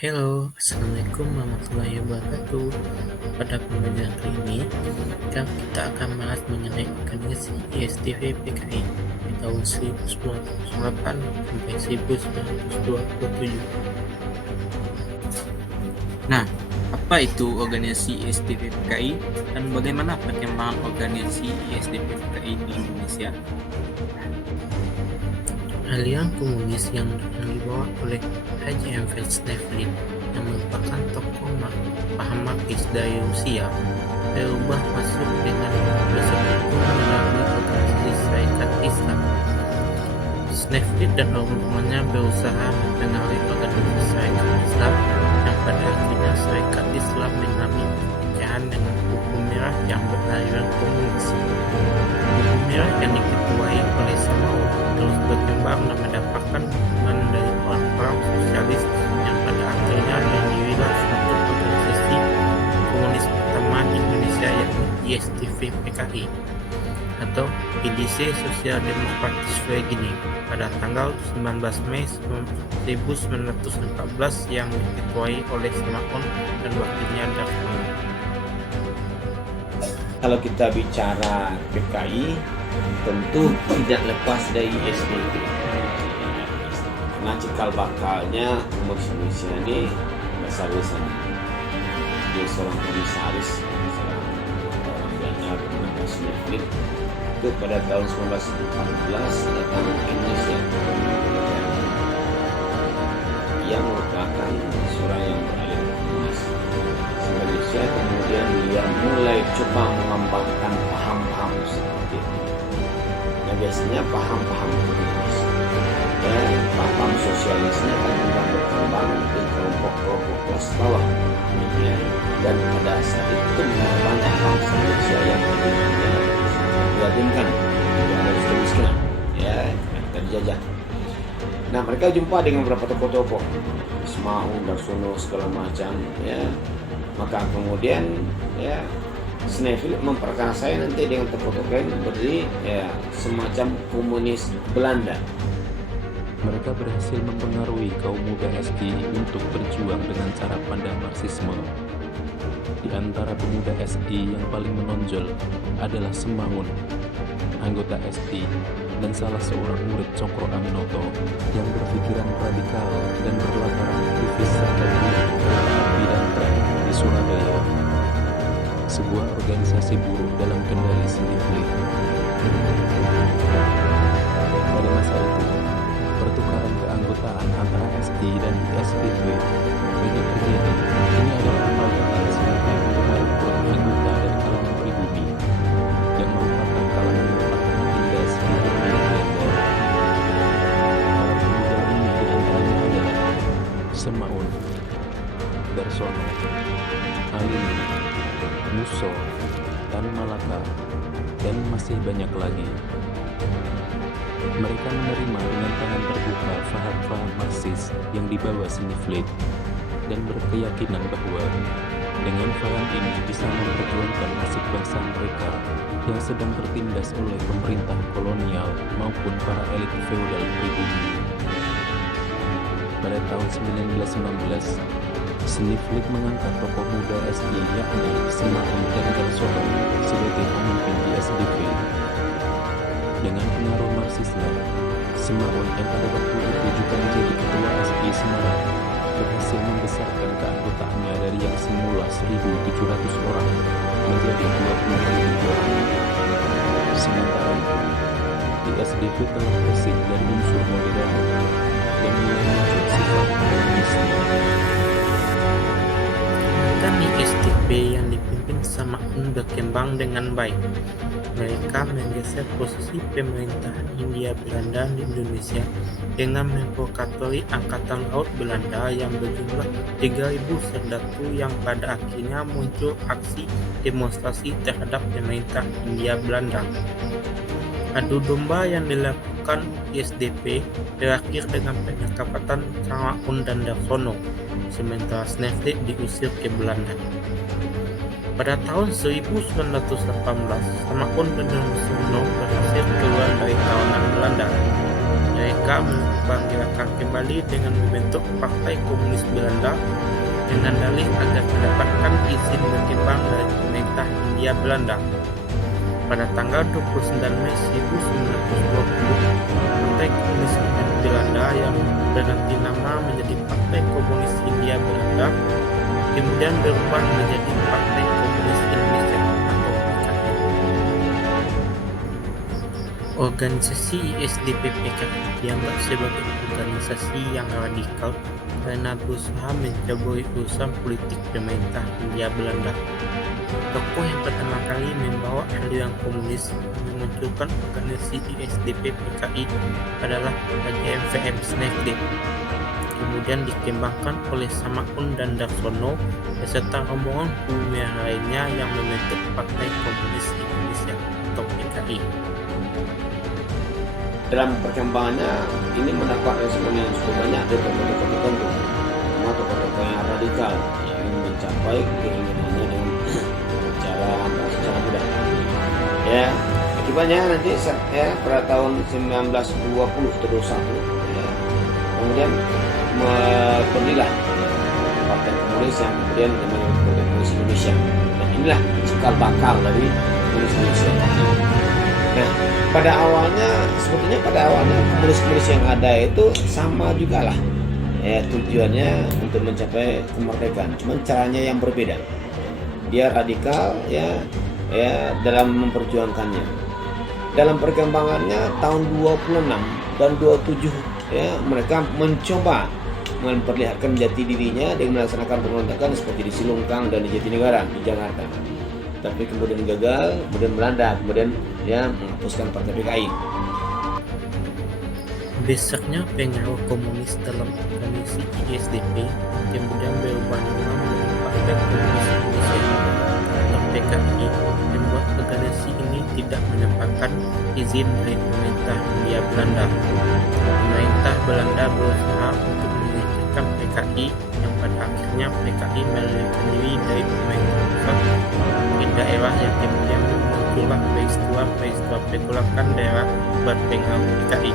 Halo, Assalamualaikum warahmatullahi wabarakatuh. Pada pembelajaran kali ini, kita akan bahas mengenai organisasi ISDV PKI di tahun 1908 sampai 1927. Nah, apa itu organisasi ISDV PKI dan bagaimana perkembangan organisasi ISDV PKI di Indonesia? Aliran komunis yang dibawa oleh H.J. Sneflin yang merupakan tokoh paham Marxis dari Rusia berubah masuk dengan bersekutu melalui organisasi Serikat Islam. Sneflin dan rombongannya berusaha mempengaruhi organisasi Serikat Islam yang pada akhirnya Serikat Islam mengalami perpecahan dengan Buku Merah yang beraliran komunis. Buku Merah yang diketuai oleh Samaun terus berkembang dan mendapatkan dukungan dari orang-orang sosialis yang pada akhirnya mendirikan suatu organisasi komunis pertama di Indonesia yakni ISDV PKI atau Edisi Sosial Demokratis Vergini pada tanggal 19 Mei 1914 yang diketuai oleh Samaun dan wakilnya Darsono. Kalau kita bicara PKI, tentu tidak lepas dari ISDP. Karena cikal bakalnya komunis Indonesia ini besar-besar. Dia seorang komisaris, seorang orang Belanda bernama Sneflin. Itu pada tahun 1914 datang ke Indonesia. Yang merupakan seorang yang beralih komunis. Indonesia kemudian dia mulai coba mengembangkan paham-paham seperti itu. Nah, biasanya paham-paham komunis, paham sosialisnya kan juga berkembang di kelompok-kelompok kelas bawah, dan pada saat itu banyak bangsa Indonesia yang hidupnya diadimkan, harus kemiskinan, terjajah. Nah, mereka jumpa dengan beberapa tokoh-tokoh, Samaun, Darsono, segala macam, Maka kemudian Sneflin memperkaya nanti dengan tokoh-tokoh yang berdiri semacam komunis Belanda. Mereka berhasil mempengaruhi kaum muda SI untuk berjuang dengan cara pandang Marxisme. Di antara pemuda SI yang paling menonjol adalah Samaun, anggota SI dan salah seorang murid Cokro Aminoto yang berpikiran radikal dan berlatar aktivis serta buruh kereta api dan tram di Surabaya, sebuah organisasi buruh dalam kendali Sneflin. Pada masa itu, pertukaran keanggotaan antara SI dan ISDV banyak terjadi. Ini adalah awal dari Sneflin untuk merekrut anggota dari kalangan pribumi yang merupakan kalangan yang tindas di dunia Belanda. Para pemuda ini diantaranya adalah Samaun, Darsono, Alini, Musso, Tan Malaka, dan masih banyak lagi. Mereka menerima dengan tangan terbuka faham-faham Marxis yang dibawa Sneflin dan berkeyakinan bahwa dengan faham ini bisa memperjuangkan nasib bangsa mereka yang sedang tertindas oleh pemerintah kolonial maupun para elit feodal pribumi. Pada tahun 1919, Sneflin mengangkat tokoh muda SI yakni Samaun dan Darsono sebagai pemimpin ISDV. Dengan pengaruh Marxisme, Samaun yang pada waktu itu juga menjadi ketua SI Semarang berhasil membesarkan keanggotaannya dari yang semula 1.700 orang menjadi 20.000 orang. Sementara itu, ISDV telah bersih dari unsur modern dan mulai muncul sifat komunisme. Kami ISDP yang dipimpin Samaun berkembang dengan baik. Mereka menggeser posisi pemerintahan Hindia Belanda di Indonesia dengan memproklatori Angkatan Laut Belanda yang berjumlah 3.000 serdadu yang pada akhirnya muncul aksi demonstrasi terhadap pemerintah Hindia Belanda. Adu domba yang dilakukan ISDP berakhir dengan penyekapatan Samaun dan Darsono, sementara Sneflin diusir ke Belanda. Pada tahun 1918, Samaun dan Darsono berhasil keluar dari tawanan Belanda. Mereka membangkitkan kembali dengan membentuk Partai Komunis Belanda dengan dalih agar mendapatkan izin berkembang dari pemerintah Hindia Belanda. Pada tanggal 29 Mei 1920, Partai Komunis Belanda yang berganti nama menjadi Partai Komunis Hindia Belanda kemudian berubah menjadi Partai Komunis Indonesia atau PKI. Organisasi ISDP-PKI dianggap sebagai organisasi yang radikal karena berusaha mencaburi urusan politik pemerintah Hindia Belanda. Tokoh yang pertama kali membawa aliran komunis memunculkan organisasi ISDP-PKI adalah HMVM Sneflit. Kemudian dikembangkan oleh Samakun dan Darsono beserta rombongan kubu yang lainnya yang membentuk Partai Komunis Indonesia atau PKI. Dalam perkembangannya ini mendapat respon yang cukup banyak dari tokoh-tokoh tertentu, terutama tokoh-tokoh yang radikal yang ingin mencapai keinginannya dengan secara mudah. Ya, akibatnya nanti pada tahun 1920 ya, kemudian berdirilah Partai Komunis yang kemudian namanya Partai Komunis Indonesia. Dan inilah cikal bakal dari Komunis Indonesia. Nah, pada awalnya komunis-komunis yang ada itu sama juga lah tujuannya untuk mencapai kemerdekaan, cuman caranya yang berbeda. Dia radikal ya dalam memperjuangkannya. Dalam perkembangannya tahun 26 dan 27 ya mereka mencoba memperlihatkan jati dirinya dengan melaksanakan pemberontakan seperti di Silungkang dan di Jatinegara di Jakarta. Tapi kemudian gagal, kemudian Belanda, kemudian menghapuskan Partai PKI. Besarnya pengaruh komunis dalam organisasi ISDP kemudian berubah nama menjadi Partai Komunis Indonesia atau PKI membuat organisasi ini tidak mendapatkan izin dari pemerintah Hindia Belanda. Pemerintah Belanda berusaha untuk menghentikan PKI yang pada akhirnya PKI melarikan diri dari pemerintah pusat di daerah yang kemudian muncullah peristiwa pergolakan daerah berpengaruh PKI.